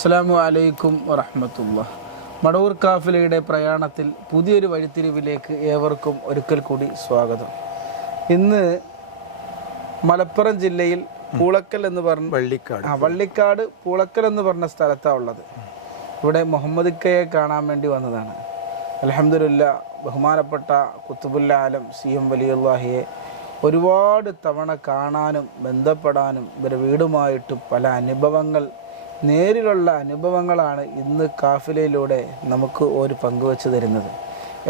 അസ്സലാമു അലൈക്കും വറഹ്മത്തുള്ളാഹി. മടവൂർ കാഫിലയുടെ പ്രയാണത്തിൽ പുതിയൊരു വഴിത്തിരിവിലേക്ക് ഏവർക്കും ഒരിക്കൽ കൂടി സ്വാഗതം. ഇന്ന് മലപ്പുറം ജില്ലയിൽ പൂളക്കൽ എന്ന് പറഞ്ഞ വള്ളിക്കാട് പൂളക്കൽ എന്ന് പറഞ്ഞ സ്ഥലത്താണ് ഉള്ളത്. ഇവിടെ മുഹമ്മദ് കയെ കാണാൻ വേണ്ടി വന്നതാണ്. അൽഹംദുലില്ലാ, ബഹുമാനപ്പെട്ട ഖുത്ബുൽ ആലം CM വലിയുല്ലാഹിയെ ഒരുപാട് തവണ കാണാനും ബന്ധപ്പെടാനും ഇവരുടെ വീടുമായിട്ട് പല അനുഭവങ്ങൾ, നേരിലുള്ള അനുഭവങ്ങളാണ് ഇന്ന് കാഫിലയിലൂടെ നമുക്ക് ഒരു പങ്കുവച്ച് തരുന്നത്.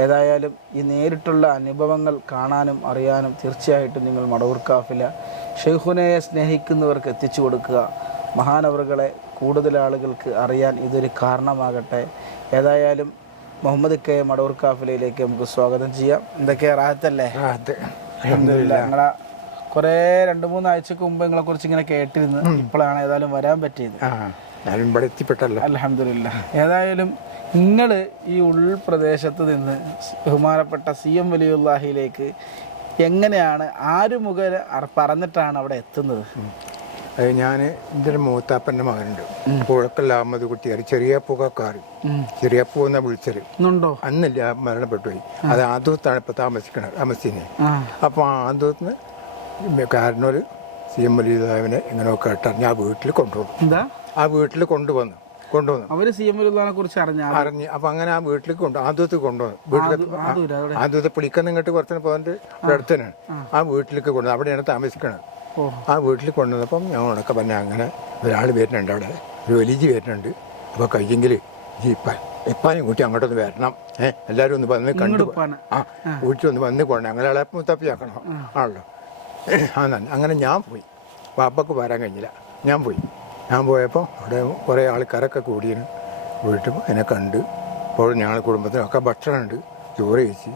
ഏതായാലും ഈ നേരിട്ടുള്ള അനുഭവങ്ങൾ കാണാനും അറിയാനും തീർച്ചയായിട്ടും നിങ്ങൾ മടവൂർ കാഫില ഷെയ്ഖുനയെ സ്നേഹിക്കുന്നവർക്ക് എത്തിച്ചു കൊടുക്കുക. മഹാനവറുകളെ കൂടുതൽ ആളുകൾക്ക് അറിയാൻ ഇതൊരു കാരണമാകട്ടെ. ഏതായാലും മുഹമ്മദ് കയെ മടവൂർ കാഫിലയിലേക്ക് നമുക്ക് സ്വാഗതം ചെയ്യാം. എന്തൊക്കെയാ റാഹത്തല്ലേ? നിങ്ങളെ കുറേ 2-3 ആഴ്ചക്ക് മുമ്പ് നിങ്ങളെ കുറിച്ച് ഇങ്ങനെ കേട്ടിരുന്നു. ഇപ്പോഴാണ് ഏതായാലും വരാൻ പറ്റിയത്. അൽഹംദുലില്ലാ. ഏതായാലും നിങ്ങൾ ഈ ഉൾപ്രദേശത്ത് നിന്ന് ബഹുമാനപ്പെട്ട CM വലിയുല്ലാഹിയിലേക്ക് എങ്ങനെയാണ്, ആര് മുഖേന പറഞ്ഞിട്ടാണ് അവിടെ എത്തുന്നത്? ഞാൻ എൻ്റെ ഒരു മൂത്താപ്പൻ്റെ മകനുണ്ട്, പുഴക്കൽ അഹമ്മദ് കുട്ടിയാർ, ചെറിയ പുകക്കാർ, ചെറിയ പൂ എന്നാ വിളിച്ചത്. അന്നില്ല, മരണപ്പെട്ടു പോയി. അത് ആദൂത്താണ് ഇപ്പൊ താമസിക്കുന്നത്. അപ്പൊ ആദൂത്തിന് കാരണൊരു CM വലിയുല്ലാഹിനെ ഇങ്ങനെയൊക്കെ കേട്ടറിഞ്ഞ് ആ വീട്ടിൽ കൊണ്ടുവന്നു. ആ വീട്ടിൽ കൊണ്ടുവന്നു അവര് CM വലിയുല്ലാഹിനെ കുറിച്ച് അറിഞ്ഞ് അപ്പൊ അങ്ങനെ ആ വീട്ടിലേക്ക് ആദ്യത്ത് കൊണ്ടുവന്നു. വീട്ടിൽ ആദ്യത്തെ പുളിക്കന്ന് ഇങ്ങോട്ട് കുറച്ച് പോയിട്ട് അടുത്ത് തന്നെയാണ്. ആ വീട്ടിലേക്ക് കൊണ്ടുവന്നു. അവിടെയാണ് താമസിക്കണത്. ആ വീട്ടിൽ കൊണ്ടുവന്നപ്പം ഞങ്ങളൊക്കെ പറഞ്ഞ അങ്ങനെ ഒരാൾ വരുന്നുണ്ട്, അവിടെ ഒരു വലിയ വരുന്നുണ്ട്. അപ്പോൾ കഴിയെങ്കിൽ ഈ എപ്പാനും കൂട്ടി അങ്ങോട്ടൊന്ന് വരണം, എല്ലാവരും ഒന്ന് വന്ന് കണ്ടു, വീട്ടിൽ ഒന്ന് വന്ന് കൊണ്ട് അങ്ങനെ ആളെ മുത്തപ്പിയാക്കണം ആണല്ലോ. അങ്ങനെ ഞാൻ പോയി. പാപ്പക്ക് വരാൻ കഴിഞ്ഞില്ല. ഞാൻ പോയപ്പോൾ അവിടെ കുറേ ആൾക്കാരൊക്കെ കൂടിയാണ്. വീട്ടിൽ എന്നെ കണ്ട്. അപ്പോൾ ഞങ്ങൾ കുടുംബത്തിനൊക്കെ ഭക്ഷണമുണ്ട്, ചോറ് കഴിച്ച്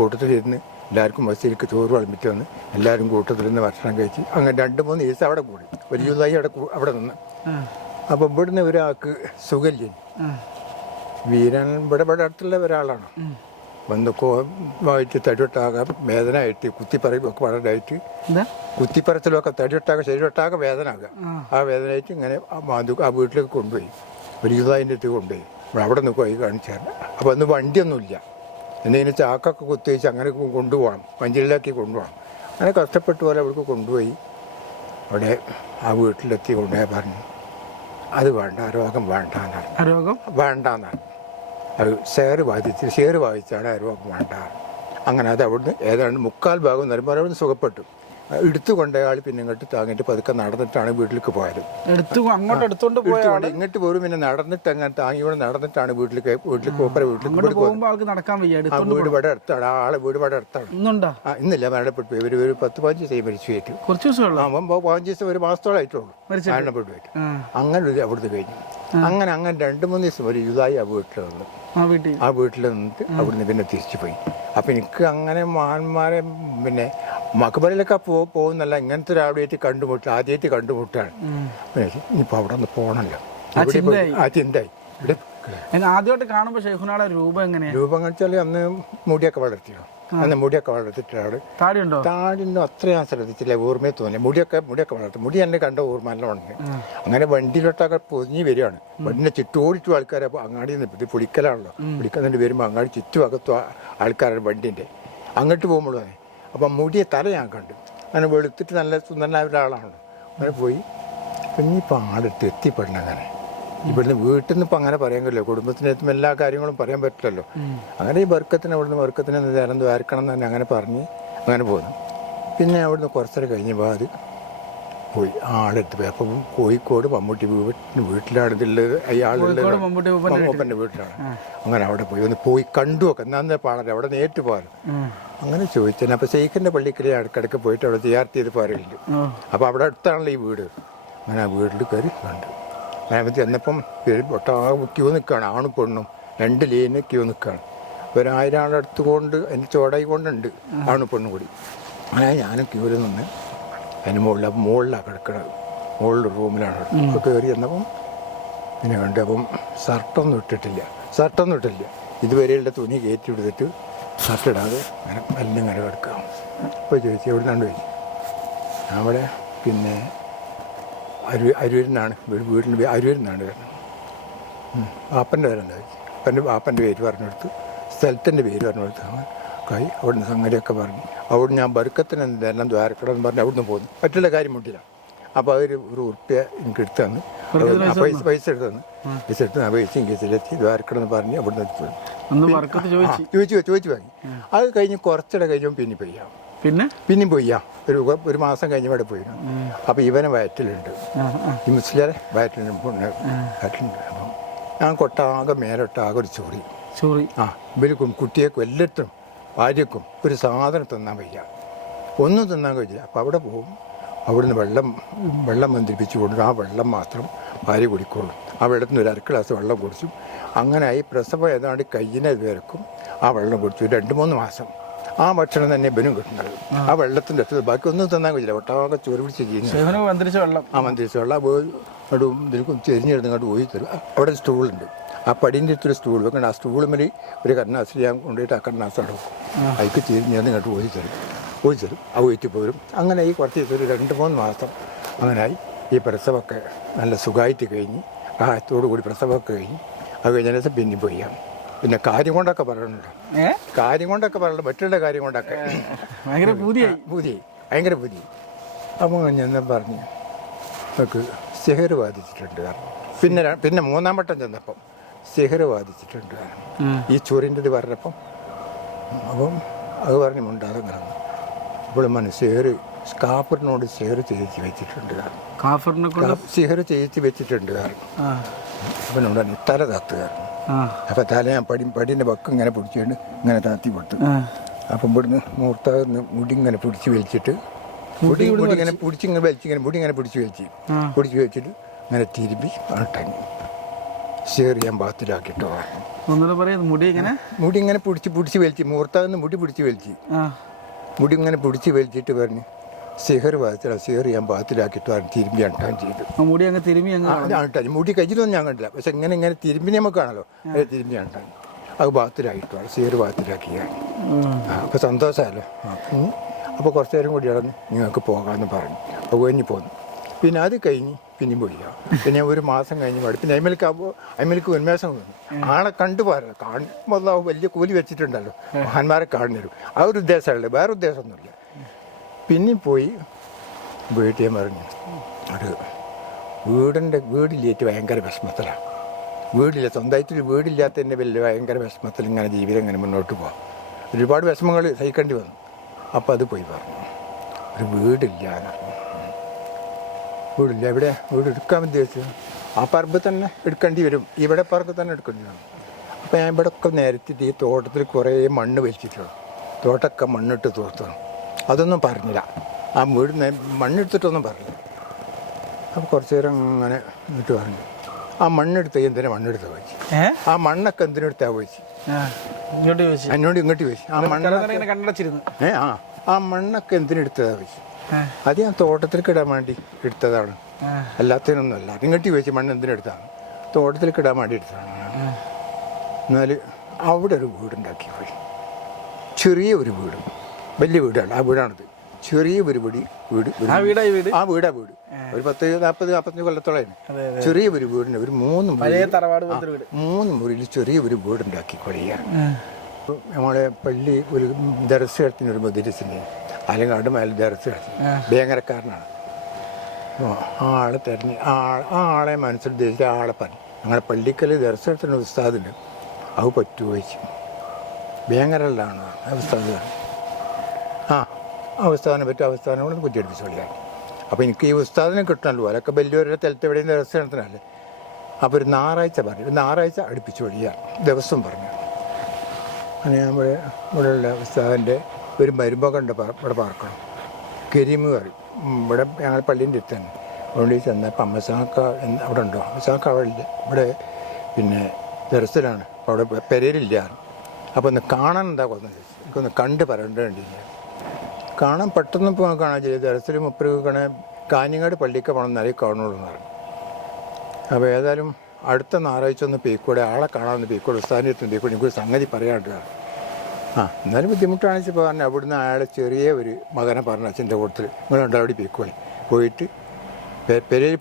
കൂട്ടത്തിലിരുന്ന് എല്ലാവർക്കും ബസ്സിലേക്ക് ചോറ് വിളമ്പിച്ച് വന്ന് എല്ലാവരും കൂട്ടത്തിലിരുന്ന് ഭക്ഷണം കഴിച്ച് അങ്ങനെ 2-3 ദിവസം അവിടെ കൂടി. വലിയതായി അവിടെ നിന്ന്. അപ്പം ഇവിടുന്ന് ഒരാൾക്ക് സുഖല്യ, വീരൻ ഇവിടെ അടുത്തുള്ള ഒരാളാണ്. വന്നൊക്കെ വായിട്ട് തടിയൊട്ടാകെ വേദനയായിട്ട് കുത്തിപ്പറയൊക്കെ വളരായിട്ട് കുത്തിപ്പറച്ചിലൊക്കെ തടിയൊട്ടാകെ ശരീരമൊട്ടാകെ വേദന ആകുക. ആ വേദനയായിട്ട് ഇങ്ങനെ ആ വീട്ടിലേക്ക് കൊണ്ടുപോയി, വലിയതായിൻ്റെ അടുത്ത് കൊണ്ടുപോയി. അവിടെ നിന്ന് പോയി കാണിച്ചായിരുന്നു. അപ്പോൾ അന്ന് വണ്ടിയൊന്നുമില്ല. എന്തെങ്കിലും ചാക്കൊക്കെ കുത്തിവെച്ച് അങ്ങനെ കൊണ്ടുപോകണം, വഞ്ചിയിലാക്കി കൊണ്ടുപോകണം. അങ്ങനെ കഷ്ടപ്പെട്ട് പോലെ അവർക്ക് കൊണ്ടുപോയി. അവിടെ ആ വീട്ടിലെത്തി കൊണ്ടുപോയി പറഞ്ഞു, അത് വേണ്ട, രോഗം വേണ്ടാന്നാണ്. അത് ഷെയർ ബാധിച്ചാണ് ആ രോഗം വേണ്ട. അങ്ങനെ അത് അവിടുന്ന് ഏതാണ്ട് 3/4 ഭാഗം വരുമ്പോൾ അവിടുന്ന് സുഖപ്പെട്ടു. എടുത്തു കൊണ്ടയാൾ പിന്നെ ഇങ്ങോട്ട് താങ്ങിട്ട് പതുക്കെ നടന്നിട്ടാണ് വീട്ടിലേക്ക് പോയത്. ഇങ്ങോട്ട് പോലും പിന്നെ നടന്നിട്ട് അങ്ങനെ താങ്ങിയോടെ നടന്നിട്ടാണ് വീട്ടിലേക്ക് നടക്കാൻ വയ്യ. വീട് ഇവിടെ അടുത്താണ്, ആളെ വീട് ഇവിടെ അടുത്താണ്. ഇന്നില്ല, മരണപ്പെട്ടു പോയി. ഒരു 10-15 ദിവസം മരിച്ചു പോയിട്ട്. 15 ദിവസം, 1 മാസത്തോളമായിട്ടുള്ളൂ മരണപ്പെട്ടു പോയിട്ട്. അങ്ങനെ അവിടുത്തെ കഴിഞ്ഞു. അങ്ങനെ 2-3 ദിവസം ഒരു ഇതായി ആ വീട്ടിൽ വന്നു. ആ വീട്ടിൽ നിന്നിട്ട് അവിടുന്ന് പിന്നെ തിരിച്ചു പോയി. അപ്പം എനിക്ക് അങ്ങനെ മഹാന്മാരെ പിന്നെ മക്ബറിലൊക്കെ പോകുന്നല്ല, ഇങ്ങനത്തെ ഒരാളായിട്ട് ആദ്യമായിട്ട് കണ്ടുമുട്ടാണ്. ഇനിയിപ്പോൾ അവിടെ ഒന്ന് പോകണമല്ലോ, ആ ചിന്തയായി. ആദ്യമായിട്ട് കാണുമ്പോൾ ഷെയ്ഖുനാടെ രൂപം എങ്ങനെയാണ്? രൂപം വെച്ചാൽ അന്ന് മുടിയൊക്കെ വളർത്തിയോ, അന്ന് മുടിയൊക്കെ വളർത്തിട്ടാണ്. താടിയൊന്നും അത്ര ഞാൻ ശ്രദ്ധിച്ചില്ല, ഓർമ്മയെ തോന്നി. മുടിയൊക്കെ വളർത്തി. മുടി എന്നെ കണ്ട ഓർമ്മ എല്ലാം ഉണ്ട്. അങ്ങനെ വണ്ടിയിലോട്ടൊക്കെ പൊതിഞ്ഞ് വരികയാണ്. വണ്ടിനെ ചുറ്റോടിച്ചു ആൾക്കാരെ അങ്ങാടി ഇത് പുളിക്കലാണല്ലോ, പുളിക്കുന്നുണ്ട് വരുമ്പോൾ അങ്ങാടി ചുറ്റുമകത്തും ആൾക്കാരാണ് വണ്ടിൻ്റെ. അങ്ങോട്ട് പോകുമ്പോഴേ അപ്പം മുടിയെ തല ഞാൻ കണ്ടു. അങ്ങനെ വെളുത്തിട്ട് നല്ല സുന്ദരനായ ഒരാളാണല്ലോ. അങ്ങനെ പോയി. പിന്നെ ഇപ്പം ആടെടുത്ത് എത്തിപ്പെടണം. അങ്ങനെ ഇവിടുന്ന് വീട്ടിൽ നിന്ന് ഇപ്പം അങ്ങനെ പറയാൻ കഴിയില്ല, കുടുംബത്തിനെത്തുമ്പോൾ എല്ലാ കാര്യങ്ങളും പറയാൻ പറ്റില്ലല്ലോ. അങ്ങനെ ഈ വർക്കത്തിന് നേരം വരക്കണം എന്ന് തന്നെ അങ്ങനെ പറഞ്ഞ് അങ്ങനെ പോന്നു. പിന്നെ അവിടുന്ന് കുറച്ചേരം കഴിഞ്ഞപ്പോൾ അത് പോയി, ആളെടുത്ത് പോയി. അപ്പം കോഴിക്കോട് മമ്മൂട്ടി വീട്ടിലാണ് ഇതുള്ളത്, അയാളുള്ളത് മൂപ്പൻ്റെ വീട്ടിലാണ്. അങ്ങനെ അവിടെ പോയി കണ്ടു നോക്കാം, എന്നാന്നേ പാടല്ലേ, അവിടെ നേരിട്ട് പോകാൻ. അങ്ങനെ ചോദിച്ചാൽ അപ്പോൾ ഷെയ്ഖിൻ്റെ പള്ളിക്കൽ ഇടയ്ക്കിടയ്ക്ക് പോയിട്ട് അവിടെ സിയാറത്ത് ചെയ്ത് പോരലുണ്ട്. അപ്പോൾ അവിടെ അടുത്താണല്ലോ ഈ വീട്. അങ്ങനെ ആ വീട്ടിൽ കയറി കണ്ടു. അതിനകത്ത് ചെന്നപ്പം ഒട്ടാകെ ക്യൂ നിൽക്കുകയാണ്, ആണും പെണ്ണും 2 ലൈന് ക്യൂ നിൽക്കുകയാണ്. 1000 ആളുടെ അടുത്ത് കൊണ്ട് അതിന് ചോടായി കൊണ്ടുണ്ട് ആണും പെണ്ണും കൂടി. അങ്ങനെ ഞാനും ക്യൂവിൽ നിന്ന് അതിന് മുകളിലാണ് കിടക്കുന്നത്, മുകളിൽ റൂമിലാണ്. അപ്പോൾ കയറി ചെന്നപ്പം പിന്നെ കണ്ട്. അപ്പം ഷർട്ടൊന്നും ഇട്ടിട്ടില്ല. ഇതുവരെയുള്ള തുണി കയറ്റി എടുത്തിട്ട് ഷർട്ടിടാതെ അങ്ങനെ എല്ലാം കിടക്കാം. അപ്പോൾ ചോദിച്ചു എവിടെ നിന്നാണ്ട് ചോദിച്ചു. അവിടെ പിന്നെ അരൂരിൽ നിന്നാണ്, വീട്ടിൽ അരൂരിൽ നിന്നാണ് വരുന്നത്. വാപ്പൻ്റെ പേരെന്താ വാപ്പൻ്റെ പേര് പറഞ്ഞു കൊടുത്തു, സ്ഥലത്തിൻ്റെ പേര് പറഞ്ഞു കൊടുത്തു. അങ്ങനെ അവിടുന്ന് സംഗതിയൊക്കെ പറഞ്ഞു. അവിടെ ഞാൻ ബർക്കത്തിന് എല്ലാം ദ്വാരക്കണമെന്ന് പറഞ്ഞ് അവിടുന്ന് പോന്നു. മറ്റുള്ള കാര്യം മുട്ടില്ല. അപ്പോൾ അവർ ഒരു ഉറുപ്പ്യ എനിക്ക് എടുത്തു തന്നു, പൈസ എടുത്തു തന്നു. പൈസ എടുത്ത് ആ പൈസ കേസിലെത്തി ദ്വാരക്കണമെന്ന് പറഞ്ഞ് അവിടുന്ന് എടുത്തു ചോദിച്ചു വാങ്ങി. അത് കഴിഞ്ഞ് കുറച്ചിടെ കഴിഞ്ഞപ്പോൾ പിന്നെയും പൊയ്യാ ഒരു മാസം കഴിഞ്ഞ് ഇവിടെ പോയി. അപ്പോൾ ഇവനെ വയറ്റിലുണ്ട്, ഈ മുസ്ലിയാരെ വയറ്റിലുണ്ട്. അപ്പം ഞാൻ കൊട്ടാകെ മേലോട്ടാകെ ഒരു ചോറി ഇവർക്കും കുട്ടിയേക്കും എല്ലാത്തിനും ഭാര്യക്കും ഒരു സാധനം തിന്നാൻ വയ്യ, ഒന്നും തിന്നാൻ കഴിയില്ല. അപ്പോൾ അവിടെ പോകും, അവിടുന്ന് വെള്ളം മന്ത്രിപ്പിച്ച് കൊടുക്കും. ആ വെള്ളം മാത്രം ഭാര്യ കുടിക്കുള്ളൂ. ആ വെള്ളത്തിന് ഒരു 1 ഗ്ലാസ് വെള്ളം കുടിച്ചു. അങ്ങനെ ഈ പ്രസവം ഏതാണ്ട് കയ്യിനെ ഇതുവരെക്കും ആ വെള്ളം കുടിച്ചു. 2-3 മാസം ആ ഭക്ഷണം തന്നെ ഇവനും കിട്ടുന്നത്. ആ വെള്ളത്തിൻ്റെ അടുത്ത് ബാക്കി ഒന്നും തിന്നാൻ കഴിയില്ല. ഒട്ടാകെ ചോറ് പിടിച്ച് ചെയ്യുന്നു. മന്ത്രിച്ച വെള്ളം ഇതിൽക്കും ചെരിഞ്ഞെടുത്ത് ഇങ്ങോട്ട് പോയി തരും. അവിടെ ഒരു സ്റ്റൂളുണ്ട്, ആ പടീൻ്റെ അടുത്തൊരു സ്റ്റൂൾ വെക്കണം. ആ സ്റ്റൂളുമ്മൽ ഒരു കടനാസിൽ ഞാൻ കൊണ്ടുപോയിട്ട് ആ കടനാസ് അവിടെ വെക്കും. അതിക്ക് ചെരിഞ്ഞെടുത്ത് ഇങ്ങോട്ട് പോയി തരും. ആ പോയിട്ട് പോരും. അങ്ങനെ ഈ കുറച്ച് ദിവസം ഒരു 2-3 മാസം അങ്ങനെയായി. ഈ പ്രസവമൊക്കെ നല്ല സുഖമായിട്ട് കഴിഞ്ഞ് പ്രായത്തോടു കൂടി പ്രസവമൊക്കെ കഴിഞ്ഞ് അത് കഴിഞ്ഞ ദിവസം പിന്നെ പോയാം. പിന്നെ കാര്യം കൊണ്ടൊക്കെ പറയണല്ലോ, മറ്റുള്ള കാര്യം കൊണ്ടൊക്കെ ഭയങ്കര പുതിയ. അപ്പോൾ ഞാൻ പറഞ്ഞു നമുക്ക് സിഹർ ബാധിച്ചിട്ടുണ്ട് കാരണം. പിന്നെ 3-ാം വട്ടം ചെന്നപ്പം സിഹർ ബാധിച്ചിട്ടുണ്ട് കാരണം ഈ ചൊറിൻ്റെ ഇത് പറഞ്ഞപ്പം. അപ്പം അത് പറഞ്ഞ് മുണ്ടാതെ കിടന്നു. ഇപ്പോൾ സിഹർ കാഫറിനോട് സിഹർ ചെയ്യിച്ച് വെച്ചിട്ടുണ്ട് കാരണം. സിഹർ ചെയ്യിച്ച് വെച്ചിട്ടുണ്ട് കാരണം. അവനോട് തല താത്ത് കാരണം. അപ്പം തല ഞാൻ പടീൻ്റെ പക്കം ഇങ്ങനെ പിടിച്ചുകൊണ്ട് ഇങ്ങനെ താത്തി കൊടുത്തു. അപ്പം ഇവിടുന്ന് മൂർത്താകുന്ന മുടി ഇങ്ങനെ പിടിച്ച് വലിച്ചിട്ട് മുടി ഇങ്ങനെ പിടിച്ചിങ്ങനെ വലിച്ചിങ്ങനെ മുടി ഇങ്ങനെ പിടിച്ച് വെച്ചിട്ട് ഇങ്ങനെ തിരുമ്പി അണട്ടങ്ങി ഷെയർ ചെയ്യാൻ ബാത്തിലാക്കിട്ടോ. മുടി ഇങ്ങനെ പിടിച്ച് വലിച്ച് മൂർത്താകുന്ന മുടി ഇങ്ങനെ പിടിച്ച് വലിച്ചിട്ട് പറഞ്ഞ് സിഹർ ബാധിച്ചില്ല, സിഹർ ചെയ്യാൻ ബാത്തിലാക്കിയിട്ട് തിരുമ്പി അണട്ടാൻ ചെയ്തു. മുടി കഴിഞ്ഞിട്ടൊന്നും ഞാൻ കണ്ടില്ല, പക്ഷെ ഇങ്ങനെ തിരുമ്പി നമുക്ക് കാണല്ലോ, തിരുമ്പി അണട്ടാൻ. അത് ബാത്തിലാക്കിയിട്ടാണ് സിഹർ ബാത്തിലാക്കിയാണ്. അപ്പോൾ സന്തോഷമല്ലോ. അപ്പോൾ കുറച്ച് നേരം കൂടി ഇടന്ന് നിങ്ങൾക്ക് പോകാമെന്ന് പറഞ്ഞു. അപ്പോൾ കഴിഞ്ഞ് പോന്നു. പിന്നെ അത് കഴിഞ്ഞ് പിന്നെയും പോയില്ല. പിന്നെ 1 മാസം കഴിഞ്ഞ് പാടി പിന്നെ അയ്മലേക്ക് ഉന്മേഷം വന്നു. ആളെ കണ്ടുപോരാ, കാണുമ്പോൾ വലിയ കൂലി വെച്ചിട്ടുണ്ടല്ലോ, മഹാന്മാരെ കാണുന്നൊരു ആ ഒരു ഉദ്ദേശമല്ലേ, വേറെ ഉദ്ദേശമൊന്നുമില്ല. പിന്നെയും പോയി വീട്ടിൽ ഞാൻ പറഞ്ഞു ഒരു വീടില്ലേറ്റ് ഭയങ്കര വിഷമത്തിലാണ്. സ്വന്തമായിട്ടൊരു വീടില്ലാത്തതിൻ്റെ വലിയ ഭയങ്കര വിഷമത്തിൽ ഇങ്ങനെ ജീവിതം ഇങ്ങനെ മുന്നോട്ട് പോകാം. ഒരുപാട് വിഷമങ്ങൾ സഹിക്കേണ്ടി വന്നു. അപ്പോൾ അത് പോയി പറഞ്ഞു ഒരു വീടില്ല. ഇവിടെ വീട് എടുക്കാൻ ഉദ്ദേശിച്ചത് ആ പറമ്പ് തന്നെ എടുക്കേണ്ടി വരും, ഇവിടെ പറമ്പ് തന്നെ എടുക്കേണ്ടി വരും. അപ്പോൾ ഞാൻ ഇവിടെ ഒക്കെ നേരത്തെ ഈ തോട്ടത്തിൽ കുറേ മണ്ണ് വലിച്ചിട്ടുണ്ട്. തോട്ടമൊക്കെ മണ്ണിട്ട് തോർത്തു. അതൊന്നും പറഞ്ഞില്ല, ആ വീട് മണ്ണെടുത്തിട്ടൊന്നും പറഞ്ഞില്ല. അപ്പോൾ കുറച്ച് നേരം അങ്ങനെ എന്നിട്ട് പറഞ്ഞു ആ മണ്ണെടുത്ത് എന്തിനാ മണ്ണെടുത്ത് ചോദിച്ചു. ആ മണ്ണൊക്കെ എന്തിനെടുത്താ ചോദിച്ചു. എന്നോട് ഇങ്ങോട്ട് ചോദിച്ചു ആ മണ്ണൊക്കെ എന്തിനെടുത്തതാ ചോദിച്ചു. അത് ഞാൻ തോട്ടത്തിലേക്ക് ഇടാൻ വേണ്ടി എടുത്തതാണ്, അല്ലാത്തതിനൊന്നുമല്ല. ഇങ്ങോട്ട് ചോദിച്ചു മണ്ണ് എന്തിനെടുത്താണ്. തോട്ടത്തിലേക്ക് ഇടാൻ വേണ്ടി എടുത്തതാണ്. എന്നാൽ അവിടെ ഒരു വീടുണ്ടാക്കി പോയി, ചെറിയ ഒരു വീട്, വലിയ വീടാണ്. ആ വീടാണത്, ചെറിയ ഒരു വീട്. ആ വീടാ വീട് ഒരു 40-45 കൊല്ലത്തോളം. ചെറിയ ഒരു വീടിന് ഒരു 3 മുറിയിൽ ചെറിയ ഒരു വീടുണ്ടാക്കി കൊള്ളിയാണ്. നമ്മളെ പള്ളി ഒരു ദർശനത്തിനൊരു മദ്രസിന് അല്ലെങ്കിൽ അവിടെ മേലെ ദർശനത്തിന് ഭയങ്കരക്കാരനാണ്. ആ ആളെ തിരഞ്ഞ് ആ ആളെ മനസ്സിലുദ്ദേശിച്ച ആളെ പറഞ്ഞു ഞങ്ങളുടെ പള്ളിക്കൽ ദർശനത്തിന് ഉസ്താദുണ്ട്, അത് പറ്റുമോ ചോദിച്ചു. ഭയങ്കരല്ലാണ് ഉസ്താദ്. ആ ഉസ്താദിനെ പറ്റും, ഉസ്താദിനെ കൂടെ കുറ്റിയടിപ്പിച്ച് കളിയാണ്. അപ്പോൾ എനിക്ക് ഈ ഉസ്താദിനെ കിട്ടണമല്ലോ, അതൊക്കെ വലിയൊരു സ്ഥലത്തെവിടെയും ദർശനത്തിനല്ലേ. അപ്പോൾ ഒരു ഞായറാഴ്ച അടുപ്പിച്ച് വഴിയാണ് ദിവസം പറഞ്ഞു. അങ്ങനെ നമ്മുടെ ഇവിടെയുള്ള ഉസ്താദിൻ്റെ ഒരു മരുമകണ്ട് ഇവിടെ പാർക്കണം, കരീമ് കറി. ഇവിടെ ഞങ്ങൾ പള്ളീൻ്റെ അടുത്ത് തന്നെ. അതുകൊണ്ട് ചെന്നപ്പോൾ അമ്മസാക്ക അവിടെ ഉണ്ടോ, അമ്മസാക്ക അവിടെ ഇല്ല, ഇവിടെ പിന്നെ ദർശനാണ്, അവിടെ പെരയിലില്ല. അപ്പോൾ ഒന്ന് കാണാൻ എന്താ കൊന്നത്, എനിക്കൊന്ന് കണ്ട് പറയേണ്ടതില്ല. കാണാൻ പെട്ടെന്ന് ഇപ്പോൾ കാണാൻ ചെയ്തു. ദർശനം 30 കാണാൻ കാഞ്ഞങ്ങാട് പള്ളിക്ക് പോകണം, എന്നാലേ കാണുള്ളൂ എന്ന് പറഞ്ഞു. അപ്പോൾ ഏതായാലും അടുത്ത ഞായറാഴ്ച ഒന്ന് പീക്കോടെ ആളെ കാണാമെന്ന് പീക്കോടെ ഉസ്താദിൻ്റെ അടുത്ത് പീക്കോടെ എനിക്കൊരു സംഗതി പറയാണ്ടാണ്. എന്നാലും ബുദ്ധിമുട്ടാണെന്ന് വെച്ചാൽ പറഞ്ഞു. അവിടുന്ന് അയാളെ ചെറിയ ഒരു മകനെ പറഞ്ഞു അച്ഛൻ്റെ കൂട്ടത്തിൽ നിങ്ങളുണ്ട് അവിടെ പീക്കോളി പോയിട്ട് പെരയിൽ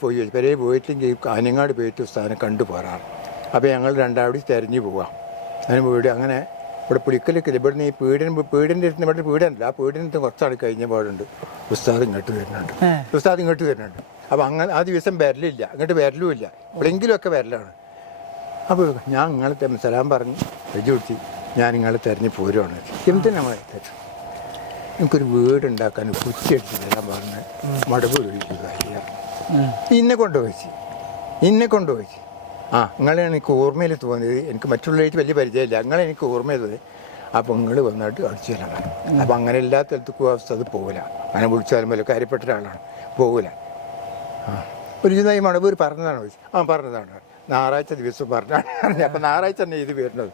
പോയിട്ട് കാഞ്ഞങ്ങാട് പോയിട്ട് ഉസ്താദിനെ കണ്ടു പോരാറ്. അപ്പോൾ ഞങ്ങൾ രണ്ടാവിടെ തിരഞ്ഞു പോവാം. അതിന് വീട് അങ്ങനെ ഇവിടെ പുളിക്കലൊക്കെ ഇവിടുന്ന് ഈ പീടിൻ്റെ അടുത്ത് ഇവിടെ പീടല്ല, ആ പീടിനത്ത് കുറച്ചാൾ കഴിഞ്ഞ പാടുണ്ട് ഉസ്താദ് ഇങ്ങോട്ട് വരുന്നുണ്ട്. അപ്പോൾ അങ്ങനെ ആ ദിവസം വരലില്ല, ഇങ്ങോട്ട് വരലുമില്ല, എപ്പോഴെങ്കിലുമൊക്കെ വരലാണ്. അപ്പോൾ ഞാൻ നിങ്ങളെ സലാം പറഞ്ഞ് വെജ് കൊടുത്തി ഞാൻ നിങ്ങളെ തിരഞ്ഞ് പോരുവാണ്. എന്തിനാ നമ്മൾ എനിക്കൊരു വീടുണ്ടാക്കാൻ കുറ്റിയടിച്ച് തരാൻ പറഞ്ഞ് മടവ് ഒഴിക്കുക. ഇന്നെ കൊണ്ടുപോയി നിങ്ങളെയാണ് എനിക്ക് ഓർമ്മയിൽ തോന്നിയത്. എനിക്ക് മറ്റുള്ളവർക്ക് വലിയ പരിചയമില്ല, നിങ്ങളെനിക്ക് ഓർമ്മയിൽ തോന്നി. അപ്പോൾ നിങ്ങൾ വന്നിട്ട് അടിച്ചു തരാൻ പറഞ്ഞു. അപ്പോൾ അങ്ങനെ എല്ലാ സ്ഥലത്തേക്കും അവസ്ഥ അത് പോകില്ല. അങ്ങനെ വിളിച്ചാലും പോലെ കാര്യപ്പെട്ട ഒരാളാണ്, പോകില്ല. ഒരു ഇതായി മടവൂർ പറഞ്ഞതാണ് ചോദിച്ചു. പറഞ്ഞതാണ് ഞായറാഴ്ച ദിവസം പറഞ്ഞാണ്. അപ്പം ഞായറാഴ്ച തന്നെ ഇത് വരുന്നത്.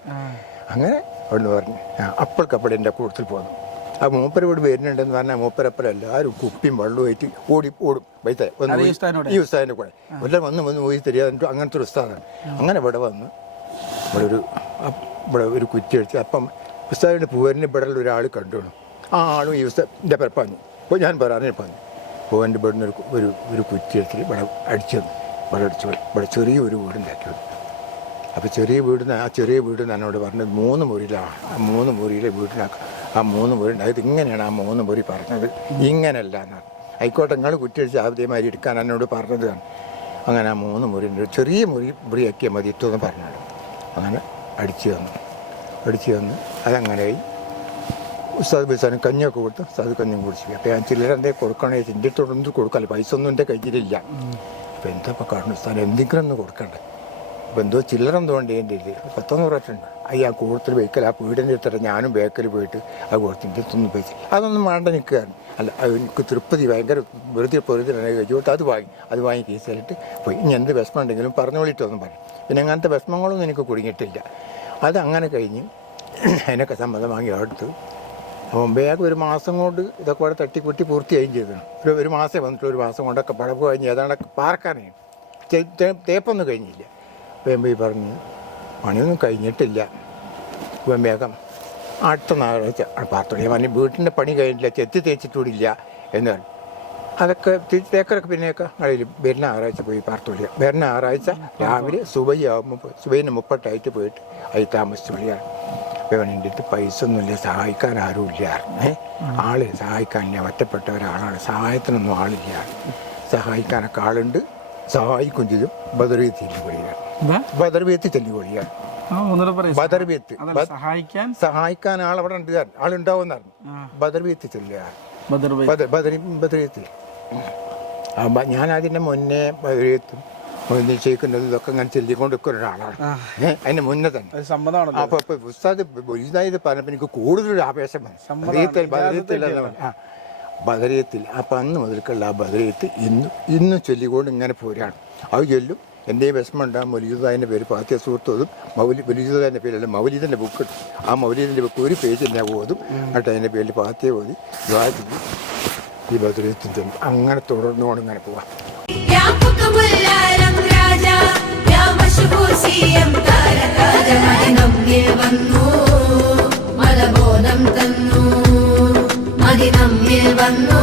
അങ്ങനെ ഒന്ന് പറഞ്ഞു അപ്പോഴക്കപ്പോൾ എൻ്റെ കൂട്ടത്തിൽ പോന്നു. ആ മൂപ്പര ഇവിടെ വരുന്നുണ്ടെന്ന് പറഞ്ഞാൽ മൂപ്പരപ്പുറം എല്ലാവരും കുപ്പിയും വെള്ളവുമായിട്ട് ഓടും പൈസ ഈ ഉസ്താദിൻ്റെ കൂടെ എല്ലാം വന്ന് പോയി തരിക. അങ്ങനത്തെ ഒരു ഉസ്താദാണ്. അങ്ങനെ ഇവിടെ വന്ന് ഇവിടെ ഒരു കുറ്റി അടിച്ച് അപ്പം ഉസ്താദിൻ്റെ പൂവരിന് ഇവിടെ ഒരാൾ കണ്ടുവേണം. ആ ആളും ഈ ഉസ്താദിൻ്റെ പറഞ്ഞു. അപ്പോൾ ഞാൻ പറഞ്ഞു പൂവൻ്റെ ഇവിടുന്ന് ഒരു കുറ്റി അടിച്ചിട്ട് ഇവിടെ അടിച്ചു തന്നു. ഇവിടെ ചെറിയൊരു വീടുണ്ടാക്കി വന്നു. അപ്പോൾ ചെറിയ വീട് എന്നോട് പറഞ്ഞത് 3 മുറിയിലാണ്. ആ 3 മുറിയിലെ വീട്ടിലാക്കാം. ആ 3 മുറി ഉണ്ടായത് ഇങ്ങനെയാണ്. ആ 3 മുറി പറഞ്ഞത് ഇങ്ങനെയല്ല എന്നാണ്. ആയിക്കോട്ടെ നിങ്ങൾ കുറ്റിയടിച്ച് ആദ്യമാതിരി എടുക്കാൻ എന്നോട് പറഞ്ഞതാണ്. അങ്ങനെ ആ 3 മുറിൻ്റെ ചെറിയ മുറിയാക്കിയാൽ മതി ഇട്ടൊന്ന് പറഞ്ഞാൽ. അങ്ങനെ അടിച്ചു വന്നു അതങ്ങനെയായി. ഉസ്താദ് ബിസാനും കഞ്ഞിയൊക്കെ കൊടുത്ത് ഉസ്താദ് കഞ്ഞിയും കുടിച്ചു. അപ്പോൾ ഞാൻ ചില്ലറ എന്തേ കൊടുക്കണേ എൻ്റെ അടുത്തൊന്നും കൊടുക്കാമല്ലോ, പൈസ ഒന്നും എൻ്റെ കയ്യിലില്ല. അപ്പോൾ എന്താ ഇപ്പോൾ കാണുന്നു ഉസ്താദ് എന്തെങ്കിലും ഒന്ന് കൊടുക്കണ്ടേ. അപ്പോൾ എന്തോ ചില്ലറം തോണ്ടി എൻ്റെ ഇതിൽ 100 പ്രാവശ്യമുണ്ട്. ആ കൂടുതൽ ബേക്കൽ ആ വീടിൻ്റെ അടുത്തിട്ട് ഞാനും ബേക്കൽ പോയിട്ട് അത് കൊടുത്തിൻ്റെ അടുത്തൊന്നും പൈസ അതൊന്നും വേണ്ട നിൽക്കുകയാണ്. അല്ല എനിക്ക് തൃപ്തി ഭയങ്കര വെറുതെ കഴിച്ചോട്ട് അത് വാങ്ങി കേസിലിട്ട് പോയി. ഇനി എന്ത് വിഷമം ഉണ്ടെങ്കിലും പറഞ്ഞോളിട്ടൊന്നും പറഞ്ഞു. പിന്നെ അങ്ങനത്തെ വിഷമങ്ങളൊന്നും എനിക്ക് കുടുങ്ങിയിട്ടില്ല. അതങ്ങനെ കഴിഞ്ഞ് അതിനൊക്കെ സമ്മതം വാങ്ങി അടുത്ത് അപ്പം വേഗം ഒരു മാസം കൊണ്ട് ഇതൊക്കെ കൂടെ തട്ടിക്കുട്ടി പൂർത്തിയായും ചെയ്തതാണ്. ഒരു മാസം വന്നിട്ട് ഒരു മാസം കൊണ്ടൊക്കെ പടപ്പ് കഴിഞ്ഞ് ഏതാണ്ടൊക്കെ പാർക്കാനാണ്. തേപ്പൊന്നും കഴിഞ്ഞില്ല. വേമ്പി പറഞ്ഞ് പണിയൊന്നും കഴിഞ്ഞിട്ടില്ല, വേഗം അടുത്ത ഞായറാഴ്ച പാർത്തോളി പറഞ്ഞ് വീട്ടിൻ്റെ പണി കഴിഞ്ഞില്ല, ചെത്തി തേച്ചിട്ടൂടില്ല എന്ന് പറഞ്ഞു. അതൊക്കെ തേക്കറൊക്കെ പിന്നെയൊക്കെ കളിയിൽ വരുന്ന ഞായറാഴ്ച പോയി പാർത്തോളിയ. വരുന്ന ഞായറാഴ്ച രാവിലെ സുബൈന് 30 പോയിട്ട് അതിൽ താമസിച്ചു വിളിയാണ്. എൻ്റെ അടുത്ത് പൈസ ഒന്നുമില്ല, സഹായിക്കാൻ ആരുമില്ല. ആള് സഹായിക്കാനില്ല, ഒറ്റപ്പെട്ട ഒരാളാണ്, സഹായത്തിനൊന്നും ആളില്ല. സഹായിക്കാനൊക്കെ ആളുണ്ട്, സഹായിക്കും ചെയ്തും ബദർവീത്ത് ചെല്ലിക്കൊള്ളിയാണ്. സഹായിക്കാൻ ആളവിടെ ഉണ്ട്, ആളുണ്ടാവും ബദർവീത്ത് ചെല്ലുക. ബദർവീത്ത് ഞാൻ അതിൻ്റെ മുന്നേ ബദർവീത്തും നിശ്ചയിക്കുന്നത് ഇതൊക്കെ അങ്ങനെ ചെല്ലിക്കൊണ്ട് നിൽക്കുന്ന ഒരാളാണ്. അതിന് മുന്നേ തന്നെ അപ്പോൾ ഉസ്താദ് ഇതായത് പറഞ്ഞപ്പോൾ എനിക്ക് കൂടുതലൊരു ആവേശം ബദരീയത്തിൽ. അപ്പം അന്ന് മുതൽക്കുള്ള ആ ബദരീയത്ത് ഇന്നും ചൊല്ലിക്കൊണ്ട് ഇങ്ങനെ പോരാണ്. അത് ചൊല്ലും. എൻ്റെ വിഷമം ഉണ്ടാകും. മൗലീദാൻ്റെ പേര് പാത്തിയ സുഹൃത്തും മൗലീദാൻ്റെ പേരല്ല മൗലീദിൻ്റെ ബുക്ക്. ആ മൗലീദിൻ്റെ ബുക്ക് ഒരു പേജ് തന്നെ ഓതും. എന്നിട്ട് അതിൻ്റെ പേരിൽ പാത്തിയ ഓതി ഈ ബദരീയത്തിൽ ചെല്ലും. അങ്ങനെ തുടർന്നുകൊണ്ട് ഇങ്ങനെ പോവാം. വന്നു